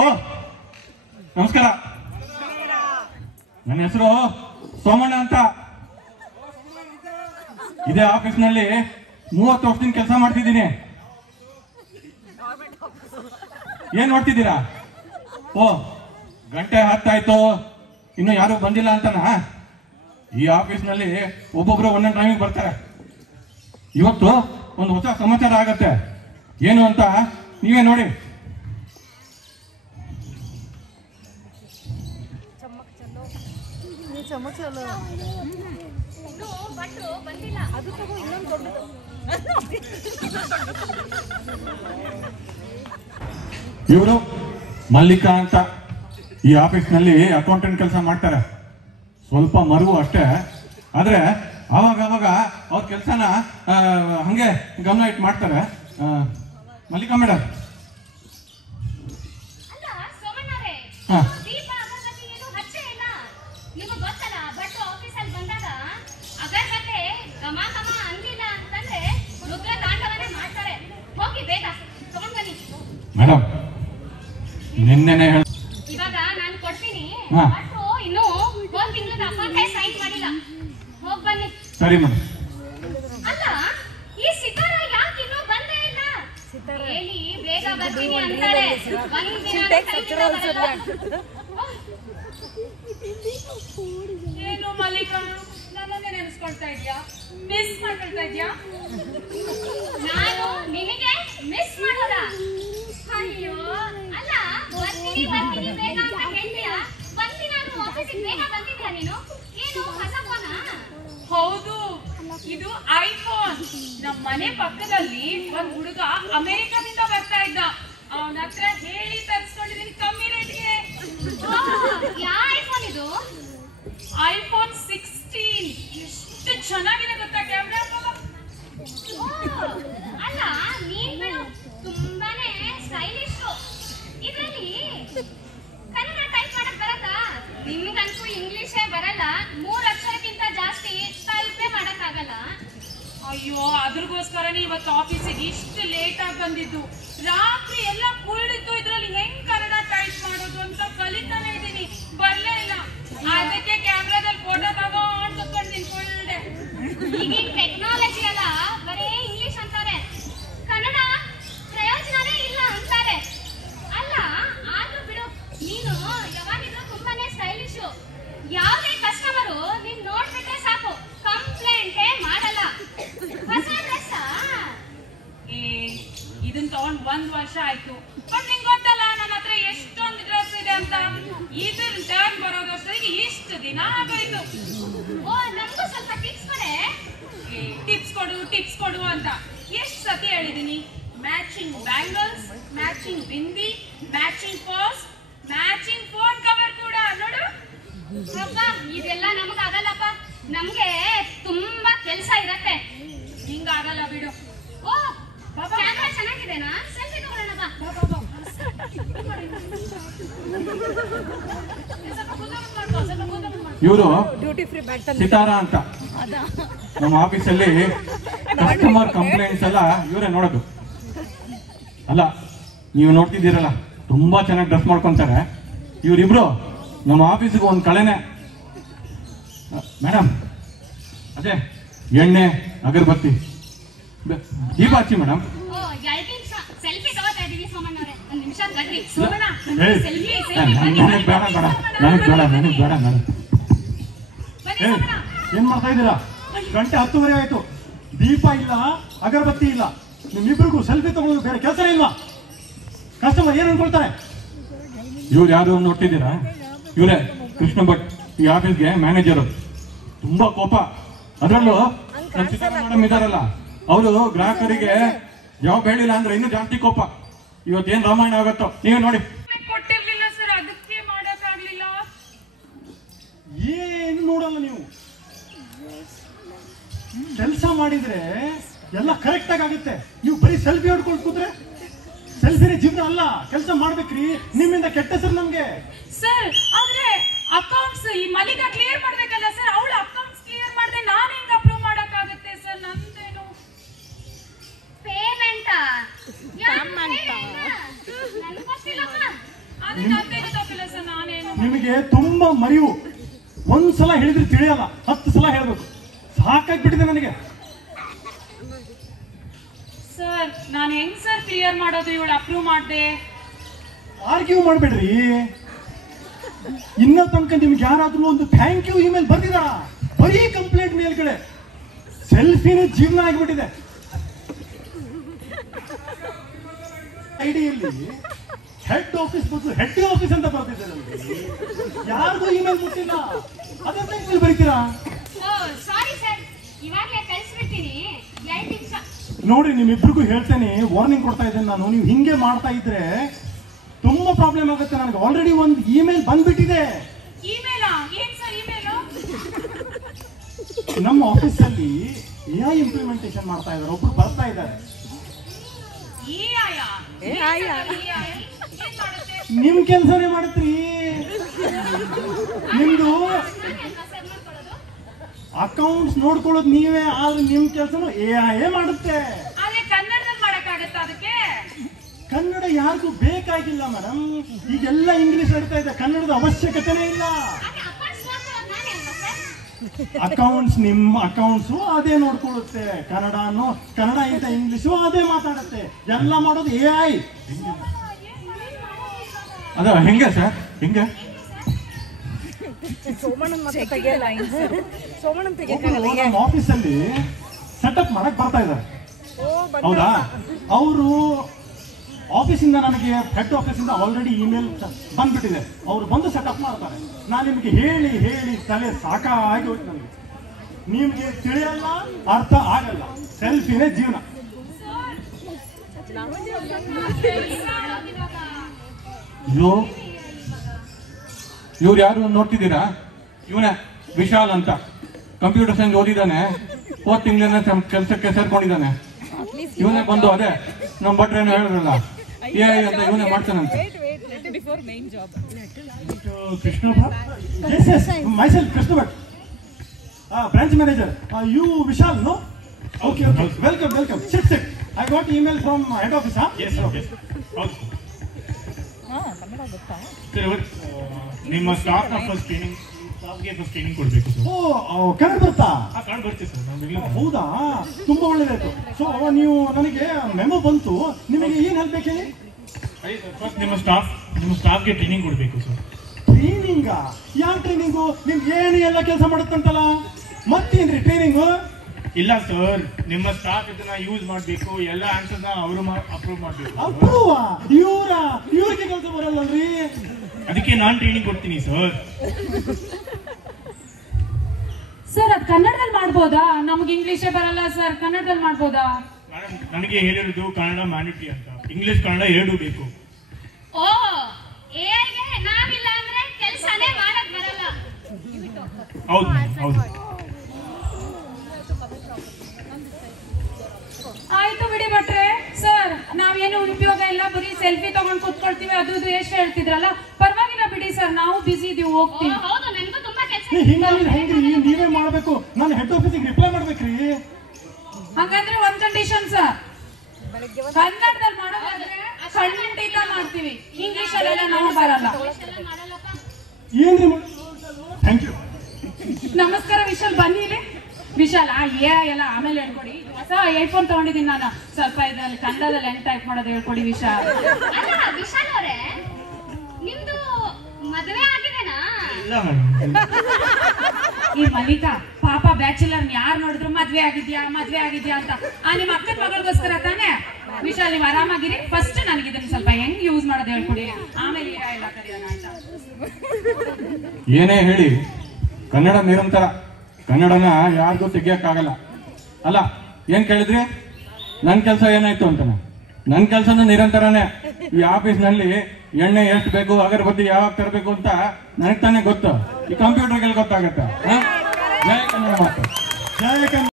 ಓ ನಮಸ್ಕಾರ. ನನ್ನ ಹೆಸರು ಸೋಮಣ್ಣ ಅಂತ. ಇದೇ ಆಫೀಸ್ನಲ್ಲಿ 30 ವರ್ಷದಿಂದ ಕೆಲಸ ಮಾಡ್ತಿದ್ದೀನಿ. ಏನ್ ನೋಡ್ತಿದ್ದೀರಾ? ಓ ಗಂಟೆ 10 ಆಯ್ತು, ಇನ್ನು ಯಾರು ಬಂದಿಲ್ಲ ಅಂತನಾ? ಈ ಆಫೀಸ್ನಲ್ಲಿ ಒಬ್ಬೊಬ್ರು ಒಂದೊಂದು ಟೈಮಿಗೆ ಬರ್ತಾರೆ. ಇವತ್ತು ಒಂದು ಹೊಸ ಸಮಾಚಾರ ಆಗತ್ತೆ. ಏನು ಅಂತ ನೀವೇ ನೋಡಿ. ಇವರು ಮಲ್ಲಿಕಾ ಅಂತ ಈ ಆಫೀಸ್ನಲ್ಲಿ ಅಕೌಂಟೆಂಟ್ ಕೆಲಸ ಮಾಡ್ತಾರೆ. ಸ್ವಲ್ಪ ಮರುವು ಅಷ್ಟೇ, ಆದ್ರೆ ಅವಾಗ ಅವ್ರ ಕೆಲಸನ ಹಂಗೆ ಗಮನ ಇಟ್ಟು ಮಾಡ್ತಾರೆ. ಮಲ್ಲಿಕಾ ಮೇಡಮ್, ಮೇಡಮ್ ನಿನ್ನೆನೆ ಇವಾಗ ನಾನು ಕೊಡ್ತೀನಿ. ಇನ್ನು ಒಂದು ತಿಂಗಳ ಅಕೌಂಟ್ ಸೈನ್ ಮಾಡಿಲ್ಲ. ಹೋಗಿ ಬನ್ನಿ. ಸರಿ ಮೇಡಮ್. ಅಲ್ಲ, ಈ ಸಿತಾರ ಯಾಕೆ ಇನ್ನೂ ಬಂದೇ ಇಲ್ಲ? ಹೇಳಿ ಬೇಗ ಬರ್ತೀನಿ ಅಂತಾಳೆ. ಏನು ಮಲ್ಲಿಕಾ, ನನ್ನನ್ನೇ ನೆನೆಸ್ಕೊಳ್ತಾ ಇದ್ಯಾ? ಮಿಸ್ ಮಾಡ್ಕೊಳ್ತಾ ಇದ್ಯಾ? ನಾನು ನಿನಗೆ ಮಿಸ್ ಮಾಡೋದ? ಅಯ್ಯೋ, ಅಲ್ಲ ಬರ್ತೀನಿ ಬೇಗ ಅಂತ ಹೇಳ್ತೀಯಾ? ಬಂದಿ ನಾನು ಆಫೀಸಿಗೆ ಬೇಗ ಬಂದಿದ್ಯಾ ನೀನು? ಏನು ಹೊಸ ಫೋನಾ? ಹೌದು, ಇದು ಐಫೋನ್. ನಮ್ಮ ಮನೆ ಪಕ್ಕದಲ್ಲಿ ಒಂದ್ ಹುಡುಗ ಅಮೆರಿಕದಿಂದ ಬರ್ತಾ ಇದ್ದ. ಅವನ ಹತ್ರ ಹೇಳಿ ತರಿಸ್ಕೊಂಡಿದ್ದೀನಿ ಕಮ್ಮಿ ರೇಟ್ಗೆ. ಯಾವ ಐಫೋನ್ ಇದು? ಐಫೋನ್ 16. ಎಷ್ಟು ಚೆನ್ನಾಗಿದೆ ಗೊತ್ತಾ ಕ್ಯಾಮ್ರಾ? ಅಲ್ಲ, ನೀನ್ ಬಿಡು, ತುಂಬಾನೇ ಸ್ಟೈಲಿಶ್. ಇದರಲ್ಲಿ ಕನ್ನಡ ಟೈಪ್ ಮಾಡಕ್ ಬರತ್ತಾ? ನಿಮ್ಗಂತೂ ಇಂಗ್ಲಿಷೇ ಬರಲ್ಲ. 3 ಅಕ್ಷರಕ್ಕಿಂತ ಜಾಸ್ತಿ ಟೈಪೇ ಮಾಡಕ್ ಆಗಲ್ಲ. ಅಯ್ಯೋ, ಅದ್ರಗೋಸ್ಕರನೇ ಇವತ್ತು ಆಫೀಸಿಗೆ ಇಷ್ಟು ಲೇಟ್ ಆಗಿ ಬಂದಿದ್ದು. ರಾತ್ರಿ ಎಲ್ಲ ಕುಳಿತು ಇದ್ರಲ್ಲಿ ಹೆಂಗ್ ಕನ್ನಡ ಟೈಪ್ ಮಾಡೋದು ಅಂತ ಕಲಿತಾನೆ ಇದ್ದೀನಿ. ಬರ್ಲೇ ಇಲ್ಲ. ಅದಕ್ಕೆ ಕ್ಯಾಮ್ರಾದಲ್ಲಿ ಫೋಟೋ ತಗೊಂಡು ಕುತ್ಕೊಂಡು ನಿಂತ್ಕೊಂಡೆ. ಈಗಿನ ಟೆಕ್ನಾಲಜಿ ಅಲ್ಲ, ಬರೇ ಇಂಗ್ಲಿಷ್ ಅಂತಾರೆ, ಕನ್ನಡ ಪ್ರಯೋಜನನೇ ಇಲ್ಲ ಅಂತಾರೆ. ಅಲ್ಲ, ಆದ್ರೂ ಬಿಡು, ನೀನು ಯಾವಾಗಿದ್ರು ತುಂಬಾನೇ ಸ್ಟೈಲಿಶ್. ಯಾವುದೇ ಕಸ್ಟಮರು ನೀನ್ ನೋಡ್ಬಿಟ್ರೆ ಸಾಕು, ಕಂಪ್ಲೇಂಟೇ ಮಾಡಲ್ಲ. ಹೊಸ ಡ್ರೆಸ್? ಇದನ್ನ ತಗೊಂಡ್ 1 ವರ್ಷ ಆಯ್ತು. ಬಟ್ ನಿಂಗೆ ಗೊತ್ತಲ್ಲ ನನ್ನ ಹತ್ರ ಎಷ್ಟೊಂದು ಡ್ರೆಸ್ ಇದೆ ಅಂತ. ಇದ್ರ ಟರ್ನ್ ಬರೋದಷ್ಟೊತ್ತಿಗೆ ಇಷ್ಟು ದಿನ ಆಗೋಯ್ತು. ಓ, ನಮಗೂ ಸ್ವಲ್ಪ ಟಿಪ್ಸ್ ಕೊಡೆ. ಟಿಪ್ಸ್ ಕೊಡು ಅಂತ ಎಷ್ಟು ಸತಿ ಹೇಳಿದೀನಿ. Matching bangles, matching bindi, matching purse, matching phone cover ಕೂಡ ನೋಡು. ಅಪ್ಪ, ಇದೆಲ್ಲ ನಮಗಾಗಲ್ಲಪ್ಪ. ನಮ್ಗೆ ತುಂಬಾ ಕೆಲಸ ಇರತ್ತೆ. ಹಿಂಗಾಗಲ್ಲ ಬಿಡು. ಓ, ಕ್ಯಾಮ್ರಾ ಚೆನ್ನಾಗಿದೆನಾ? ಸೆಲ್ಫಿ ತಗೊಳ್ಳೋಣ ಬಾ. ಇವರು ಸಿತಾರಾ ಅಂತ. ನಮ್ಮ ಆಫೀಸಲ್ಲಿ ಕಸ್ಟಮರ್ ಕಂಪ್ಲೇಂಟ್ಸ್ ಎಲ್ಲ ಇವರೇ ನೋಡೋದು. ಅಲ್ಲ, ನೀವು ನೋಡ್ತಿದ್ದೀರಲ್ಲ, ತುಂಬಾ ಚೆನ್ನಾಗಿ ಡ್ರೆಸ್ ಮಾಡ್ಕೊಂತಾರೆ. ಇವರಿಬ್ರು ನಮ್ಮ ಆಫೀಸಿಗೆ ಒಂದು ಕಳೆನೆ. ಮೇಡಮ್, ಅದೇ ಎಣ್ಣೆ ಅಗರಬತ್ತಿ ದೀಪ ಹಚ್ಚಿ ಮೇಡಮ್. ಓ, ಸೆಲ್ಫಿ ತಗೋತಾ ಇದೀವಿ ಸೋಮಣ್ಣವ್ರೆ. ಒಂದು ನಿಮಿಷ ಬರ್ರಿ. ನನಗೆ ಬೇಡ ಮೇಡಮ್. ಏನ್ ಮಾಡ್ತಾ ಇದ್ದೀರಾ? ಗಂಟೆ 10:30 ಆಯ್ತು. ದೀಪ ಇಲ್ಲ, ಅಗರಬತ್ತಿ ಇಲ್ಲ. ನಿಮ್ಮಿಬ್ಬರಿಗೂ ಸೆಲ್ಫಿ ತಗೊಳ್ಳೋದು ಬೇರೆ ಕೆಲಸ ಇಲ್ವಾ? ಕಸ್ಟಮರ್ ಏನ್ ಅನ್ಕೊಳ್ತಾರೆ? ಇವ್ರು ಯಾರು ನೋಡ್ತಿದ್ದೀರಾ? ಇವರೇ ಕೃಷ್ಣ ಭಟ್, ಈ ಆಫೀಸ್ಗೆ ಮ್ಯಾನೇಜರು. ತುಂಬಾ ಕೋಪ. ಅದರಲ್ಲೂ ನಮ್ಮ ಸಿತಾರಾ ಮೇಡಮ್ ಇದಾರಲ್ಲ, ಅವರು ಗ್ರಾಹಕರಿಗೆ ಜಾಬ್ ಹೇಳಿಲ್ಲ ಅಂದ್ರೆ ಇನ್ನೂ ಜಾಸ್ತಿ ಕೋಪ. ಇವತ್ತೇನ್ ರಾಮಾಯಣ ಆಗತ್ತೋ ನೀವೇ ನೋಡಿ. ಕೊಟ್ಟಿರ್ಲಿಲ್ಲ ಸರ್, ಅದಕ್ಕೆ ಮಾಡಕ್ಕಾಗ್ಲಿಲ್ಲ. ಏನು ನೋಡಲ್ಲ ನೀವು. ಕೆಲಸ ಮಾಡಿದ್ರೆ ಎಲ್ಲ ಕರೆಕ್ಟ್ ಆಗುತ್ತೆ. ನೀವು ಬರೀ ಸೆಲ್ಫಿ ಹೊಡ್ಕೊಂಡು ಕೂತ್ರೆ ಸೆಲ್ಫಿನೇ ಜೀವನ ಅಲ್ಲ. ಕೆಲಸ ಮಾಡ್ಬೇಕ್ರಿ. ನಿಮ್ಮಿಂದ ಕೆಟ್ಟ ಹೆಸರು ನಮ್ಗೆ. ಸರ್, ಆದ್ರೆ ಅಕೌಂಟ್ಸ್ ಈ ಮಲ್ಲಿಕಾ ಕ್ಲಿಯರ್ ಮಾಡ್ಬೇಕಲ್ಲ ಸರ್. ಅವಳು ಅಕೌಂಟ್ಸ್ ಕ್ಲಿಯರ್ ಮಾಡದೆ ನಾನು ಹೆಂಗ್ ಅಪ್ರೂವ್ ಮಾಡಕ್ಕಾಗುತ್ತೆ ಸರ್? ನಂದೇನು ಪೇಮೆಂಟ್ ಅದನ್ನ ಅಂತೇನು ತಪ್ಪಿಲ್ಲ ಸರ್, ನಾನೇನು ನಿಮಗೆ ತುಂಬಾ ಮರಿವು. ಒಂದ್ಸಲ ಹೇಳಿದ್ರೆ ತಿಳಿಯಲ್ಲ, 10 ಸಲ ಹೇಳ್ಬೇಕು. ಸಾಕಾಗ್ಬಿಟ್ಟಿದೆ ನನಗೆ. ಸರ್ ನಾನು ಹೆಂಗ್ ಸರ್ ಕ್ಲಿಯರ್ ಮಾಡೋದು? ಇವಳು ಅಪ್ರೂವ್ ಮಾಡ್ದೆ. ಆರ್ಗ್ಯೂ ಮಾಡ್ಬೇಡ್ರಿ. ಇನ್ನ ತನಕ ನಿಮ್ಗೆ ಯಾರಾದ್ರೂ ಒಂದು ಥ್ಯಾಂಕ್ ಯು ಇಮೇಲ್ ಬರ್ದಿದಾರ? ಬರೀ ಕಂಪ್ಲೇಂಟ್ ಮೇಲ್ಗಡೆ. ಸೆಲ್ಫಿನೇ ಜೀವನ ಆಗಿಬಿಟ್ಟಿದೆ. ಐಡಿಯಲ್ಲಿ ಹೆಡ್ ಆಫೀಸ್ ಬದಲು ಹೆಡ್ ಆಫೀಸ್ ಅಂತ ಬರ್ತಿದ್ದಾರೆ. ಯಾರಿಗೂ ಇಮೇಲ್ ಮುಟ್ಟಿಲ್ಲ, ಅದನ್ನ ಇಮೇಲ್ ಬರೀತೀರಾ? ಸಾರಿ ಸರ್, ಇವಾಗಲೇ ಕಳಿಸ್ಬಿಡ್ತೀನಿ, 2 ನಿಮಿಷ. ನೋಡ್ರಿ, ನಿಮ್ಮಿಬ್ರಿಗೂ ಹೇಳ್ತೇನೆ, ವಾರ್ನಿಂಗ್ ಕೊಡ್ತಾ ಇದ್ದೇನೆ ನಾನು. ನೀವು ಹಿಂಗೆ ಮಾಡ್ತಾ ಇದ್ರೆ ತುಂಬಾ ಪ್ರಾಬ್ಲಮ್ ಆಗುತ್ತೆ. ನನಗೆ ಆಲ್ರೆಡಿ ಒಂದು ಇಮೇಲ್ ಬಂದ್ಬಿಟ್ಟಿದೆ. ಇಮೇಲಾ? ಏನ್ ಸರ್ ಇಮೇಲು? ನಮ್ಮ ಆಫೀಸಲ್ಲಿ AI ಇಂಪ್ಲಿಮೆಂಟೇಷನ್ ಮಾಡ್ತಾ ಇದ್ದಾರೆ. ಒಬ್ರು ಬರ್ತಾ ಇದ್ದಾರೆ. ನಿಮ್ ಕೆಲ್ಸನೇ ಮಾಡುತ್ತೀ. ನಿಮ್ದು ಅಕೌಂಟ್ಸ್ ನೋಡ್ಕೊಳ್ಳೋದು ನೀವೇ, ಆದ್ರೆ ನಿಮ್ ಕೆಲ್ಸನು AI ಮಾಡುತ್ತೆ. ಅದೇ ಕನ್ನಡದಲ್ಲಿ ಮಾಡಕ್ಕಾಗತ್ತ? ಅದಕ್ಕೆ ಕನ್ನಡ ಯಾರಿಗೂ ಬೇಕಾಗಿಲ್ಲ ಮೇಡಮ್. ಈಗೆಲ್ಲ ಇಂಗ್ಲಿಷ್ ಹೇಳ್ತಾ ಇದೆ, ಕನ್ನಡದ ಅವಶ್ಯಕತೆನೇ ಇಲ್ಲ. ಅಕೌಂಟ್ಸ್ ನಿಮ್ಮ ಅಕೌಂಟ್ಸು ಅದೇ ನೋಡ್ಕೊಳ್ಳುತ್ತೆ. ಕನ್ನಡ ಇಂದ ಇಂಗ್ಲಿಷು ಅದೇ ಮಾತಾಡುತ್ತೆ. ಎಲ್ಲ ಮಾಡೋದು AI. ಅದ ಹೆಂಗೆ ಸರ್? ಹೆಂಗೆ? ನಮ್ಮ ಆಫೀಸಲ್ಲಿ ಸೆಟಪ್ ಮಾಡಕ್ ಬರ್ತಾ ಇದ್ದಾರೆ. ಹೌದಾ? ಅವರು ಆಫೀಸಿಂದ ನನಗೆ ಹೆಡ್ ಆಫೀಸಿಂದ ಆಲ್ರೆಡಿ ಇಮೇಲ್ ಬಂದ್ಬಿಟ್ಟಿದೆ. ಅವರು ಬಂದು ಸೆಟಪ್ ಮಾಡ್ತಾರೆ. ನಾನು ನಿಮಗೆ ಹೇಳಿ ಹೇಳಿ ತಲೆ ಸಾಕಾಗಿ ಹೋಯ್ತು ನನಗೆ. ನಿಮ್ಗೆ ತಿಳಿಯಲ್ಲ, ಅರ್ಥ ಆಗಲ್ಲ. ಸೆಲ್ಫಿನೇ ಜೀವನ. ಇವ್ರು ಯಾರು ನೋಡ್ತಿದ್ದೀರಾ? ಇವನೇ ವಿಶಾಲ್ ಅಂತ, ಕಂಪ್ಯೂಟರ್ ಸೈನ್ಸ್ ಓದಿದ್ದಾನೆ. 4 ತಿಂಗಳಿಂದ ಕೆಲಸಕ್ಕೆ ಸೇರ್ಕೊಂಡಿದ್ದಾನೆ. ಇವನೇ ಬಂದು ಅದೇ ನಮ್ಮ ಭಟ್ರೇನೋ ಹೇಳಿದ್ರಲ್ಲ AI ಅಂತ ಇವನೇ ಮಾಡ್ತಾನಂತೆ. Krishna Bhat? Yes, yes, myself, Krishna Bhatt. Branch manager. You Vishal, no? Okay, okay. Welcome. Sit. I got email from head office, huh? Yes, sir. Yes. Sir, ನಿಮ್ಮ ಸ್ಟಾಫ್ ಫಸ್ಟ್ ಟ್ರೈನಿಂಗ್ ಕೊಡಬೇಕು ಸರ್. ಕನ್ನಡ ಬರ್ತಾ? ಕನ್ನಡ ಬರ್ತೀವಿ ಸರ್. ನಾವು ಹೌದಾ? ತುಂಬಾ ಒಳ್ಳೇದಾಯ್ತು. ಸೊ ನೀವು ನನಗೆ ಮೆಮೊ ಬಂತು. ನಿಮಗೆ ಏನ್ ಹೆಲ್ಪ್ ಬೇಕು ಹೇಳಿ? ಫಸ್ಟ್ ನಿಮ್ಮ ಸ್ಟಾಫ್ಗೆ ಟ್ರೈನಿಂಗ್ ಕೊಡಬೇಕು ಸರ್. ಟ್ರೈನಿಂಗಾ? ಯಾವ ಟ್ರೈನಿಂಗು? ನಿಮ್ಗೆ ಏನು ಎಲ್ಲ ಕೆಲಸ ಮಾಡುತ್ತಂತಲ್ಲ, ಮತ್ತೇನ್ರಿ ಟ್ರೈನಿಂಗು? ಇಲ್ಲ ಸರ್, ನಿಮ್ಮ ಸ್ಟಾಫ್ ಇದನ್ನ ಯೂಸ್ ಮಾಡಬೇಕು. ಎಲ್ಲ ಆನ್ಸರ್ನ ಅವರು ಅಪ್ರೂವ್ ಮಾಡಬೇಕು. ಅಪ್ರೂವಾ? ಇವ್ರಿಗೆ ಕೆಲಸ ಬರಲ್ಲಲ್ರಿ. ಅದಕ್ಕೆ ನಾನು ಟ್ರೈನಿಂಗ್ ಕೊಡ್ತೀನಿ ಸರ್. ಸರ್ ಅದು ಕನ್ನಡದಲ್ಲಿ ಮಾಡ್ಬೋದಾ? ನಮ್ಗೆ ಇಂಗ್ಲಿಷೇ ಬರಲ್ಲ ಸರ್, ಕನ್ನಡದಲ್ಲಿ ಮಾಡ್ಬೋದಾ? ಮೇಡಮ್, ನನಗೆ ಹೇಳಿರೋದು ಕನ್ನಡ ಮ್ಯಾಂಡೇಟರಿ ಅಂತ. ಇಂಗ್ಲಿಷ್ ಕನ್ನಡ 2 ಬೇಕು. ಓ, AI-ಗೆ ನಾವಿಲ್ಲ ಅಂದ್ರೆ ಕೆಲಸನೇ ಮಾಡಕ್ ಬರಲ್ಲ. ಹೌದು. ಆಯ್ತು ಬಿಡಿ ಭಟ್ರೆ. ಸರ್ ನಾವೇನು ಉಪಯೋಗ ಇಲ್ಲ, ಬರೀ ಸೆಲ್ಫಿ ತಗೊಂಡ್ ಕೂತ್ಕೊಳ್ತೀವಿ, ಅದು ಎಷ್ಟು ಹೇಳ್ತಿದ್ರಲ್ಲ. ಪರವಾಗಿಲ್ಲ ಬಿಡಿ ಸರ್, ನಾವು ಬಿಸಿ ಇದೀವಿ, ಹೋಗ್ತೀವಿ. ಹೌದು, ನನಗೂ ತುಂಬಾ ಕೆಲಸ. ಹೆಂಗ್ರಿ ನೀವೇ ಮಾಡ್ಬೇಕು? ನಾನು ಹೆಡ್ ಆಫೀಸಿಗೆ ರಿಪ್ಲೈ ಮಾಡ್ಬೇಕ್ರಿ. ಹಾಗಾದ್ರೆ ಒಂದ್ ಕಂಡೀಷನ್ ಸರ್, ಕನ್ನಡದಲ್ಲಿ ಮಾಡೋದಾದ್ರೆ ಖಂಡಿತ ಮಾಡ್ತೀವಿ. ಇಂಗ್ಲಿಷ್ ಅಲ್ಲೆಲ್ಲ ನಾವು ಬರಲ್ಲ. ಏನ್ರಿ? Thank you. ನಮಸ್ಕಾರ ವಿಶಾಲ್, ಬನ್ನಿ ಇಲ್ಲಿ. ವಿಶಾಲ್ ಎಲ್ಲ ಆಮೇಲೆ ಹೇಳ್ಕೊಡಿ. ಹೊಸ ಐಫೋನ್ ತಗೊಂಡಿದ್ದೀನಿ ನಾನು. ಸ್ವಲ್ಪ ಇದ್ರಲ್ಲಿ ಕನ್ನಡದಲ್ಲಿ ಹೆಂಗ್ ಟೈಪ್ ಮಾಡೋದು ಹೇಳ್ಕೊಡಿ ವಿಶಾಲ್. ಅಲ್ಲ ವಿಶಾಲ್ ಅವರೇ, ನಿಮ್ದು ಮದುವೆ ಆಗಿದೆನಾ? ಇಲ್ಲ ಮೇಡಮ್. ಈ ಮಲ್ಲಿಕಾ ಪಾಪ ಬ್ಯಾಚುಲರ್ ಯಾರು ನೋಡಿದ್ರು ಮದ್ವೆ ಆಗಿದ್ಯಾ ಅಂತ. ನಿಮ್ಮ ಅಕ್ಕನ ಮಗಳಿಗೋಸ್ಕರ ತಾನೇ? ವಿಶಾಲ್ ನೀವು ಆರಾಮಾಗಿರಿ. ಫಸ್ಟ್ ನನಗೆ ಇದನ್ನ ಸ್ವಲ್ಪ ಹೆಂಗ್ ಯೂಸ್ ಮಾಡೋದು ಹೇಳ್ಕೊಡಿ, ಆಮೇಲೆ ಎಲ್ಲ ಕರೆಯೋಣ ಅಂತ. ಏನೇ ಹೇಳಿ, ಕನ್ನಡ ನಿರಂತರ. ಕನ್ನಡನ ಯಾರಿಗೂ ತೆಗಿಯಕ್ಕಾಗಲ್ಲ. ಅಲ್ಲ, ಏನ್ ಕೇಳಿದ್ರಿ? ನನ್ನ ಕೆಲಸ ಏನಾಯ್ತು ಅಂತಾನೆ. ನನ್ನ ಕೆಲಸನ ನಿರಂತರನೇ. ಈ ಆಫೀಸ್ನಲ್ಲಿ ಎಣ್ಣೆ ಎಷ್ಟು ಬೇಕು, ಅಗರಬತ್ತಿ ಯಾವಾಗ ತರಬೇಕು ಅಂತ ನನಗೆ ತಾನೇ ಗೊತ್ತು. ಈ ಕಂಪ್ಯೂಟರ್ಗೆಲ್ಲ ಗೊತ್ತಾಗತ್ತೆ. ಜಯ ಕನ್ನಡ ಮಾತು. ಜಯ ಕನ್ನಡ.